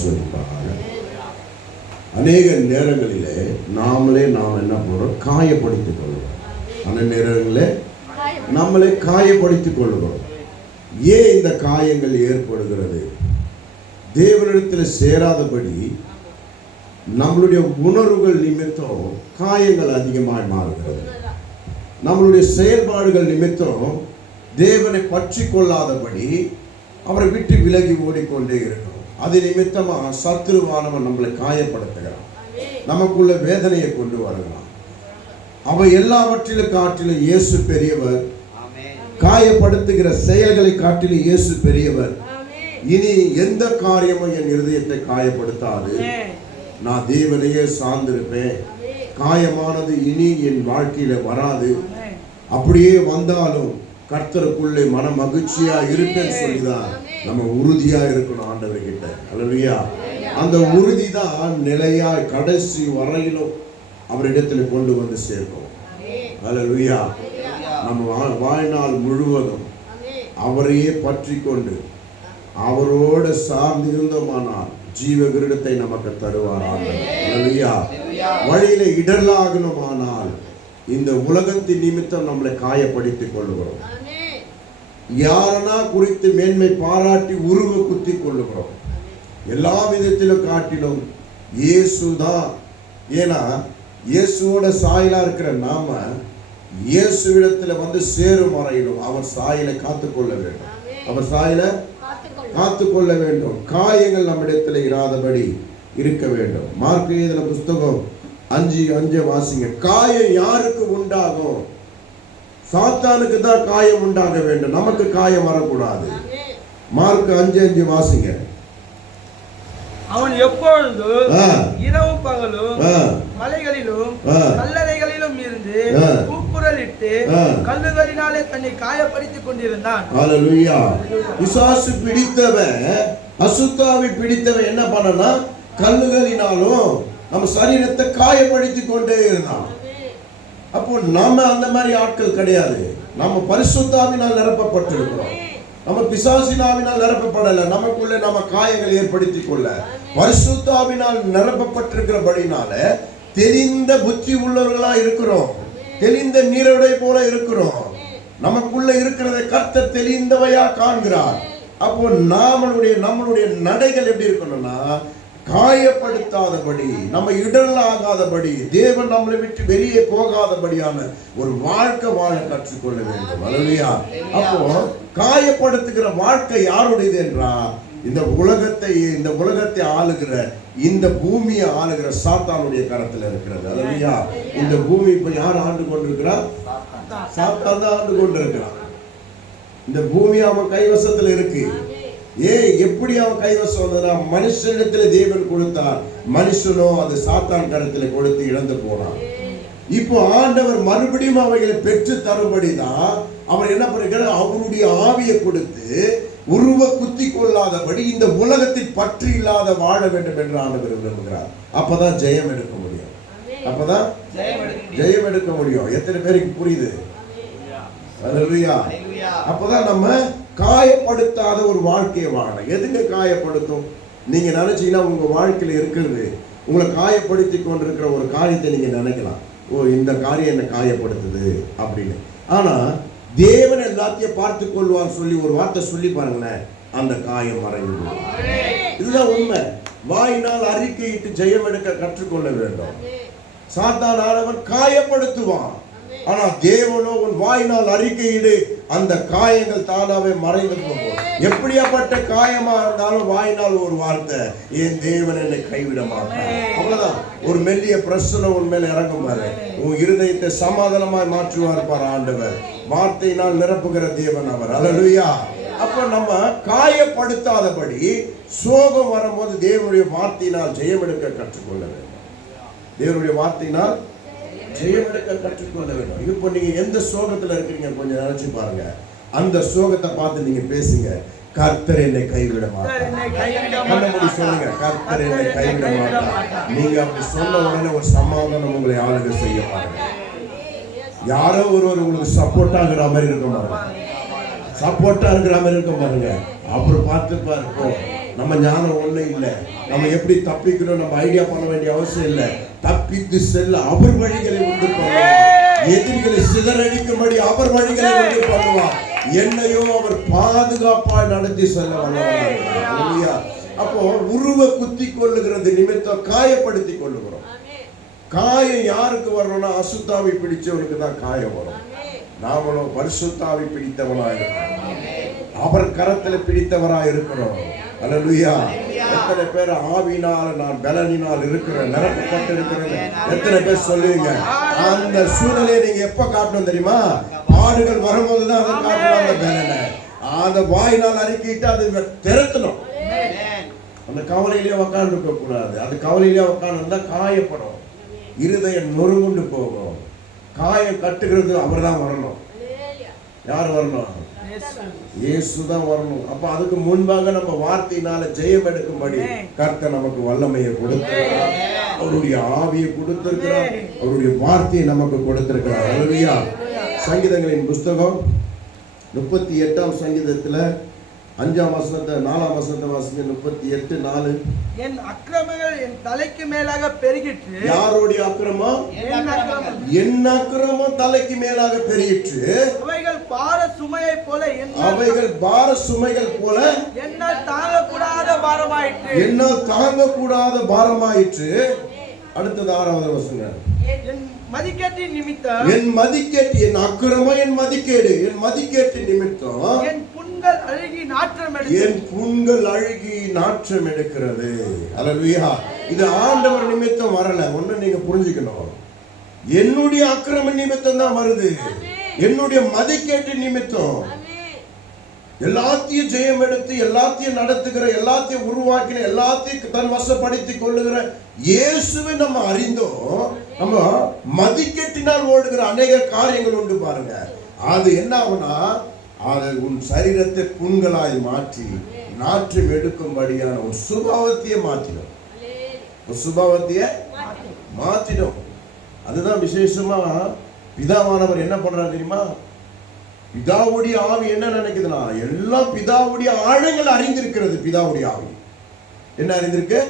ஆசீர்வதிப்பாங்க. அநேக நேரங்களிலே நாம் என்ன பண்ணுறோம்? காயப்படுத்திக் கொள்கிறோம். அநேக நேரங்களில் நம்மளே காயப்படுத்திக் கொள்கிறோம். ஏன் இந்த காயங்கள் ஏற்படுகிறது? தேவனிடத்தில் சேராதபடி நம்மளுடைய உணர்வுகள் நிமித்தம் காயங்கள் அதிகமாக மாறுகிறது. நம்மளுடைய செயல்பாடுகள் நிமித்தம் தேவனை பற்றி கொள்ளாதபடி அவரை விட்டு விலகி ஓடிக்கொண்டே இருக்கிறோம். அது நிமித்தமாக சத்துருவானவன் நம்மளை காயப்படுத்துகிறான், நமக்குள்ள வேதனையை கொண்டு வருகிறான். அவை எல்லாவற்றிலும் காட்டிலும் இயேசு பெரியவர். காயப்படுத்துகிற செயல்களை காட்டிலும் இயேசு பெரியவர். இனி எந்த காரியமும் என் இருதயத்தை காயப்படுத்தாது. நான் தேவனையே சார்ந்திருப்பேன். காயமானது இனி என் வாழ்க்கையில வராது. அப்படியே வந்தாலும் கர்த்தருக்குள்ளே மன மகிழ்ச்சியா இருப்பேன்னு சொல்லிதான் நம்ம உறுதியா இருக்கணும் ஆண்டவர்கிட்ட. அல்லேலூயா. அந்த உறுதி தான் நிலையா கடைசி வரையிலும் அவரிடத்துல கொண்டு வந்து சேர்க்கும். அல்லேலூயா. நம்ம வாழ்நாள் முழுவதும் அவரையே பற்றி கொண்டு அவரோட சார்ந்து இருந்தோமானால் ஜீவ கிரீடத்தை நமக்கு தருவார் ஆண்டவர். அல்லேலூயா. வழியில இடர்லாகணுமானால் இந்த உலகத்தின் நிமித்தம் நம்மளை காயப்படுத்திக் கொள்ளுகிறோம். யாரனா குறித்து மேன்மை பாராட்டி உருவ குத்தி கொள்ளுகிறோம். எல்லா விதத்திலும் காட்டிலும் இயேசுதான். ஏன்னா இயேசுவோட சாயலா இருக்கிற நாம இயேசுவிடத்துல வந்து சேரும் வரையிலும் அவர் சாயலை காத்துக்கொள்ள வேண்டும். அவர் சாயலை காத்துக்கொள்ள வேண்டும். காயங்கள் நம்மிடத்தில் இராதபடி இருக்க வேண்டும். மார்க் எழுதின புஸ்தகம் 5:5 வாசிங்க. காயம் யாருக்கு உண்டாகும்? சாத்தானுக்கு தான் காயம் உண்டாக வேண்டும், நமக்கு காயம் வரக்கூடாது. மார்க் 5:5 வாசிங்க. அவன் எப்பொழுது இரவும் பகலும் மலைகளிலும் கல்லறைகளிலும் இருந்து கூக்குரலிட்டு கல்லுகளினாலே தன்னை காயப்படுத்திக் கொண்டிருந்தான். ஹல்லேலூயா. பிசாசு பிடித்தவன், அசுத்தாவி பிடித்தவன் என்ன பண்ணனா? கல்லுகளினாலும் நம்ம சரீரத்தை காயப்படுத்தி கொண்டே இருந்தான். அப்போ நாம அந்த மாதிரி ஆட்கள் கிடையாது. நம்ம பரிசுத்தாவினால் நிரப்பப்பட்டிருக்கிறோம். நம்ம பிசாசினாவினால் நிரப்பப்படல. நமக்குள்ள நம்ம காயங்கள் ஏற்படுத்திக் கொள்ள பரிசுத்தாவினால் நிரப்பப்பட்டிருக்கிறபடினால தெரிந்த புத்தி உள்ளவர்களா இருக்கிறோம். தெளிந்த நீரோடை போல இருக்கிறோம். நமக்குள்ள இருக்கிறதை கர்த்தர் தெளிந்தவையா காண்கிறார். அப்போ நம்மளுடைய நடைகள் எப்படி இருக்கணும்னா, காயப்படுத்தாதபடி, நம்ம இடர்லாகாதபடி, தேவன் நம்மளை விட்டு வெளியே போகாதபடியான ஒரு வாழ்க்கை வாழ கற்றுக்கொள்ள வேண்டும். அல்லேலூயா. அப்போ காயப்படுத்துகிற வாழ்க்கை யாருடையது என்றா, இந்த உலகத்தை ஆளுகிற, இந்த பூமியை ஆளுகிற சாத்தானுடைய கரத்தில் இருக்கிறது. அல்லேலூயா. இந்த பூமி இப்ப யார் ஆண்டு கொண்டிருக்கிறார்? சாத்தான் தான் ஆண்டு கொண்டிருக்கிறான். இந்த பூமி அவன் கைவசத்தில் இருக்கு. எப்படி அவன் கைவசம் வந்தா? மனுஷனிடத்துல தேவன் கொடுத்தார், மனுஷனோ அது சாத்தான் கரத்துல கொடுத்து இழந்து போனான். இப்போ ஆண்டவர் மறுபடியும் அவைகளை பெற்று தரும்படிதான் அவர் என்ன பண்ணுகிறார்? அவருடைய ஆவியை கொடுத்து உருவ குத்தி கொள்ளாதபடி இந்த உலகத்தில் பற்று இல்லாத வாழ வேண்டும் என்று ஆண்டவர் விரும்புகிறார். அப்பதான் ஜெயம் எடுக்க முடியும். அப்பதான் ஜெயம் எடுக்க முடியும். எத்தனை பேருக்கு புரியுது? அல்லேலூயா. அப்பதான் நம்ம காயப்படுத்தாத ஒரு வாழ்க்கையை வாழணும். எதுங்க காயப்படுத்தும்? நீங்க நினைச்சீங்கன்னா உங்க வாழ்க்கையில இருக்கிறது உங்களை காயப்படுத்தி கொண்டிருக்கிற ஒரு காரியத்தை நீங்க நினைக்கலாம், ஓ இந்த காரியம் என்ன காயப்படுத்துது அப்படின்னு. ஆனா தேவன் எல்லாத்தையும் பார்த்து கொள்வார் சொல்லி ஒரு வார்த்தை சொல்லி பாருங்களேன், அந்த காயம் மறைந்து. இதுதான் உண்மை. வாயினால் அறிக்கையிட்டு ஜெயம் எடுக்க கற்றுக்கொள்ள வேண்டும். சாத்தான் ஆனவன் காயப்படுத்துவான். ஆனா தேவனோ உன் வாயினால் அறிக்கையிடு, அந்த காயங்கள் தானாவே மறைந்து போகும். எப்படியாப்பட்ட காயமா இருந்தாலும் வாயினால் ஒரு வார்த்தை, என் தேவன் என்னை கைவிட மாட்டார். அவ்வளவுதான். ஒரு மெல்லிய பிரச்சனை உன் மேல இறங்கும் பாரு, உன் இருதயத்தை சமாதானமாய் மாற்றுவார் பாரு ஆண்டவர். வார்த்தையினால் நிரப்புகிற தேவன் அவர். அல்லேலூயா. அப்ப நம்ம காயப்படுத்தாதபடி சோகம் வரும்போது தேவனுடைய வார்த்தையினால் ஜெயம் எடுக்க கற்றுக்கொள்ள வேண்டும். தேவனுடைய வார்த்தையினால் ஜெயம் எடுக்க கற்றுக்கொள்ள வேண்டும். இப்போ நீங்க எந்த சோகத்துல இருக்கிறீங்க கொஞ்சம் நினைச்சு பாருங்க. அந்த சோகத்தை பார்த்து நீங்க பேசுங்க, கர்த்தர் என்னை கைவிட மாட்டார். கண்ணமூடி சொல்லுங்க, கர்த்தர் என்னை கைவிட மாட்டார். நீங்க அப்படி சொன்ன உடனே ஒரு சமாதானம் உங்களை ஆளுகை செய்ய பாருங்க. யாரோ ஒருவர் உங்களுக்கு சப்போர்ட்டா இருக்கிற மாதிரி இருக்க பாருங்க, சப்போர்ட்டா இருக்கிற மாதிரி இருக்க பாருங்க. அப்புறம் பார்த்து பாருங்க, நம்ம ஞானம் ஒண்ணு இல்லை. நம்ம எப்படி தப்பிக்கணும் நம்ம ஐடியா பண்ண வேண்டிய அவசியம் இல்லை. தப்பித்து செல்ல அவர் வழிகளை உண்டு பண்ணுவார். எதிரிகளை சிதறடிக்கும்படி அவர் வழிகளை உண்டு பண்ணுவார். என்னையோ அவர் பாதுகாப்பாய் நடத்தி செல்ல வல்லவர். அப்போ உருவ குத்தி கொள்ளுகிறது நிமித்தம் காயப்படுத்தி கொள்ளுகிறோம். காயம் யாருக்கு வரணும்னா அசுத்தாவி பிடிச்சவனுக்கு தான் காயம் வரும். நாமளும் பரிசுத்தாவி பிடித்தவனாய் இருக்கிறோம். அவர் கரத்துல பிடித்தவராய் இருக்கிறோம். அல்லேலூயா. எத்தனை பேர் ஆவியினால் நான் பலனினால் இருக்கிறேன், நிரப்பப்பட்டு இருக்கிறேன், எத்தனை பேர் சொல்லுவீங்க? அந்த சூழ்நிலையை நீங்க எப்ப காட்டணும் தெரியுமா? பாடுகள் வரும்போது தான் அதை காட்டணும். அந்த பலனை அந்த வாயினால் அறிக்கிட்டு அது திறத்தணும். அந்த கவலையிலே உட்கார்ந்து இருக்க கூடாது. அது கவலையிலே உட்கார்ந்து காயப்படும், இருதயம் நொறுங்குண்டு போகும். காயம் கட்டுகிறது அவர் தான் வரணும். யார் வரணும்? இயேசு தான் வரணும். அப்ப அதுக்கு முன்பாக நம்ம வார்த்தையினால ஜெயம் எடுக்கும்படி கர்த்தர் நமக்கு வல்லமையை கொடுத்திருக்கிறார். அவருடைய ஆவியை கொடுத்திருக்கிறார். அவருடைய வார்த்தையை நமக்கு கொடுத்திருக்கிறார். அல்லேலூயா. சங்கீதங்களின் புஸ்தகம் 38ஆம் சங்கீதத்துல 5ஆம் வசனத்தை 4ஆம் வசனத்தை வாசிங்க. 38:4. என் அக்கிரமங்கள் என் தலைக்கு மேலாக பெருகிற்று. யாருடைய அக்கிரமம்? என் அக்கிரமம் தலைக்கு மேலாக பெருகிற்று. அவைகள் பார சுமையை போல அவைகள் பார சுமைகள் போல என்னால் தாங்கக்கூடாத பாரமாயிற்று. என்னால் தாங்கக்கூடாத பாரமாயிற்று. அடுத்தது 6வது வசனம். என் மதிக்கேட்டின் நிமித்தம் என் மதிக்கேட்டு, என் அக்கிரமம் என் மதிக்கேடு, என் மதிக்கேட்டு நிமித்தம் என் புண்கள் அழுகி நாற்றம் எடுக்கிறது. என் புண்கள் அழுகி நாற்றம் எடுக்கிறது. அல்லேலூயா. இது ஆண்டவர் நிமித்தம் வரல. ஒண்ணு நீங்க புரிஞ்சுக்கணும். என்னுடைய அக்கிரம நிமித்தம் தான் வருது. என்னுடைய மதிக்கேட்டு நிமித்தம். எல்லாத்தையும் ஜெயம் எடுத்து எல்லாத்தையும் நடத்துகிற, எல்லாத்தையும் உருவாக்கின, எல்லாத்தையும் தன் வசப்படுத்திக் கொள்ளுகிற இயேசுவை நம்ம அறிந்தோம். நம்ம மதிக்கெட்டினால் ஓடுகிற அநேக காரியங்கள் உண்டு பாருங்க. அது என்ன ஆகுனா, அது உன் சரீரத்தை புண்களாய் மாற்றி நாற்றம் எடுக்கும்படியான ஒரு சுபாவத்தையே மாற்றிடும். ஒரு சுபாவத்தையே மாற்றிடும். அதுதான் விசேஷமா பிதாவானவர் என்ன பண்றாரு தெரியுமா? பிதாவுடைய ஆவி என்ன நினைக்குதுன்னா, எல்லாம் பிதாவுடைய ஆழங்கள் அறிந்திருக்கிறது. பிதாவுடைய ஆவி என்ன அறிந்திருக்கு?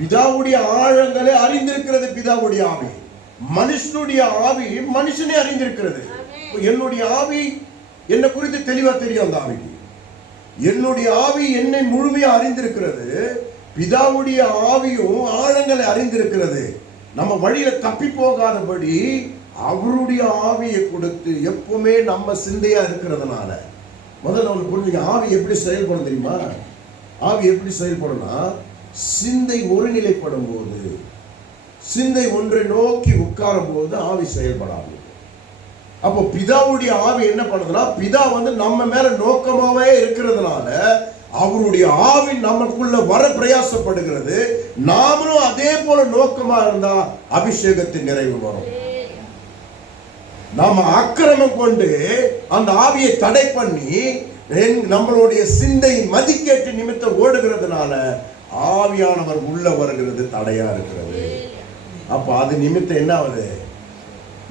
பிதாவுடைய ஆழங்களை அறிந்திருக்கிறது. பிதாவுடைய ஆவி மனுஷனுடைய ஆவி மனுஷனே அறிந்திருக்கிறது. என்னுடைய ஆவி என்னை குறித்து தெளிவா தெரியும். அந்த ஆவிக்கு என்னுடைய ஆவி என்னை முழுமையா அறிந்திருக்கிறது. பிதாவுடைய ஆவியும் ஆழங்களை அறிந்திருக்கிறது. நம்ம வழியில தப்பி போகாதபடி அவருடைய ஆவியை கொடுத்து எப்பவுமே நம்ம சிந்தையா இருக்கிறதுனால, முதல்ல ஒன்று புரிஞ்சுங்க. ஆவி எப்படி செயல்படும் தெரியுமா? ஆவி எப்படி செயல்படும்னா, சிந்தை ஒருநிலைப்படும் போது, சிந்தை ஒன்றை நோக்கி உட்காரும் போது ஆவி செயல்படாது. அப்போ பிதாவுடைய ஆவி என்ன பண்ணுதுன்னா, பிதா நம்ம மேல நோக்கமாவே இருக்கிறதுனால அவருடைய ஆவி நமக்குள்ள வர பிரயாசப்படுகிறது. நாமளும் அதே போல நோக்கமா இருந்தா அபிஷேகத்தின் நிறைவு வரும். நாம அக்கிரமம் கொண்டு அந்த ஆவியை தடை பண்ணி நம்மளுடைய சிந்தை மதிக்கேட்டு நிமித்தம் ஓடுகிறதுனால ஆவியானவர் உள்ள வருகிறது தடையா இருக்கிறது. அப்ப அது நிமித்தம் என்ன ஆகுது?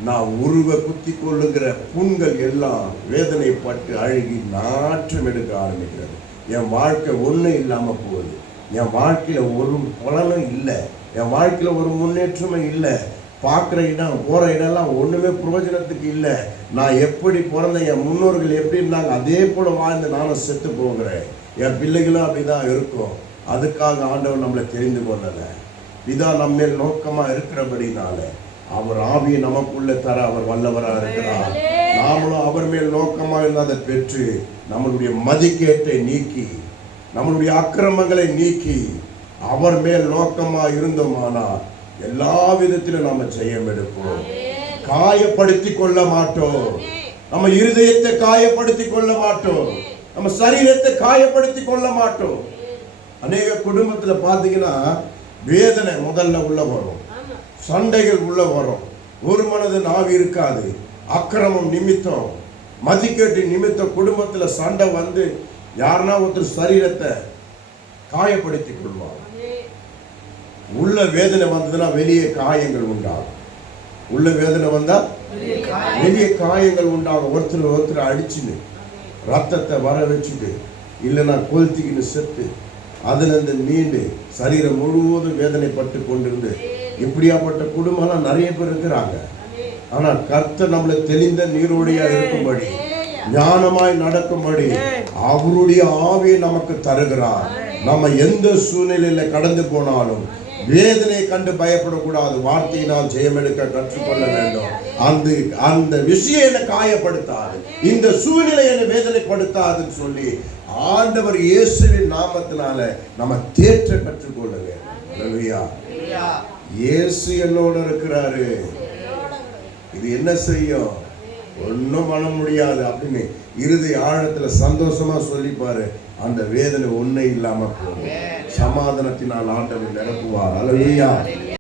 நான் உருவ குத்தி கொள்ளுகிற புண்கள் எல்லாம் வேதனைப்பட்டு அழுகி நாற்றம் எடுக்க ஆரம்பிக்கிறது. என் வாழ்க்கை ஒன்றும் இல்லாம போகுது. என் வாழ்க்கையில ஒரு பலனும் இல்லை. என் வாழ்க்கையில ஒரு முன்னேற்றமும் இல்லை. பார்க்குற இடம் போகிற இடம்லாம் ஒன்றுமே பிரயோஜனத்துக்கு இல்லை. நான் எப்படி பிறந்தேன், என் முன்னோர்கள் எப்படி இருந்தாங்க அதே போல் வாழ்ந்து நானும் செத்து போகிறேன். என் பிள்ளைகளும் அப்படி தான் இருக்கும். அதுக்காக ஆண்டவர் நம்மளை தெரிந்து கொள்ளலை. பிதா நம்ம நோக்கமாக இருக்கிறபடினால அவர் ஆவியை நமக்குள்ளே தர அவர் வல்லவராக இருக்கிறார். நாமளும் அவர் மேல் நோக்கமாக இருந்து அதை பெற்று நம்மளுடைய மதிக்கேட்டை நீக்கி, நம்மளுடைய அக்கிரமங்களை நீக்கி அவர் மேல் நோக்கமாக இருந்தோமானால் எல்லா விதத்திலும் நாம ஜெயம் எடுப்போம். காயப்படுத்தி கொள்ள மாட்டோம். நம்ம இருதயத்தை காயப்படுத்தி கொள்ள மாட்டோம். நம்ம சரீரத்தை காயப்படுத்தி கொள்ள மாட்டோம். அநேக குடும்பத்துல பாத்தீங்கன்னா வேதனை முதல்ல உள்ள வரும், சண்டைகள் உள்ள வரும், ஒரு மனது ஆவி இருக்காது. அக்கிரமம் நிமித்தம், மதிக்கேட்டு நிமித்தம் குடும்பத்துல சண்டை வந்து யாருன்னா ஒருத்தர் சரீரத்தை காயப்படுத்தி கொள்வார். உள்ள வேதனை வந்ததுன்னா வெளியே காயங்கள் உண்டாகும். உள்ள வேதனை வந்தா வெளியே காயங்கள் உண்டாகும். ஒருத்தர் ஒருத்தர் அடிச்சுன்னு ரத்தத்தை வர வச்சுட்டு இல்லைன்னா கொளுத்திக்கின்னு செத்து அதுல இருந்து மீண்டு சரீரம் முழுவதும் வேதனைப்பட்டு கொண்டிருந்து இப்படியாப்பட்ட குடும்பம்லாம் நிறைய பேர் இருக்கிறாங்க. ஆனா கர்த்தர் நம்மளை தெளிந்த நீரோடையா இருக்கும்படி ஞானமாய் நடக்கும்படி அவருடைய ஆவியை நமக்கு தருகிறார். நம்ம எந்த சூழ்நிலையில கடந்து போனாலும் வேதனை கண்டு பயப்படக்கூடாது. வார்த்தையினால் ஜெயமெடுக்க கற்றுக்கொள்ள வேண்டும். அந்த விஷயம் என்னை காயப்படுத்தாது, இந்த சூழ்நிலை என்னை வேதனைப்படுத்தாதுன்னு சொல்லி ஆண்டவர் இயேசுவின் நாமத்தினால நம்ம தேற்ற கற்றுக்கொள்ள வேண்டும். இயேசு என்னோட இருக்கிறாரு, இது என்ன செய்யும், ஒன்னும் பண்ண முடியாது அப்படின்னு இறுதி ஆழத்துல சந்தோஷமா சொல்லிப்பாரு. அந்த வேதனை ஒண்ணே இல்லாம போகும். சமாதானத்தினால் ஆண்டவர் நிரப்புவார். அல்லேலூயா.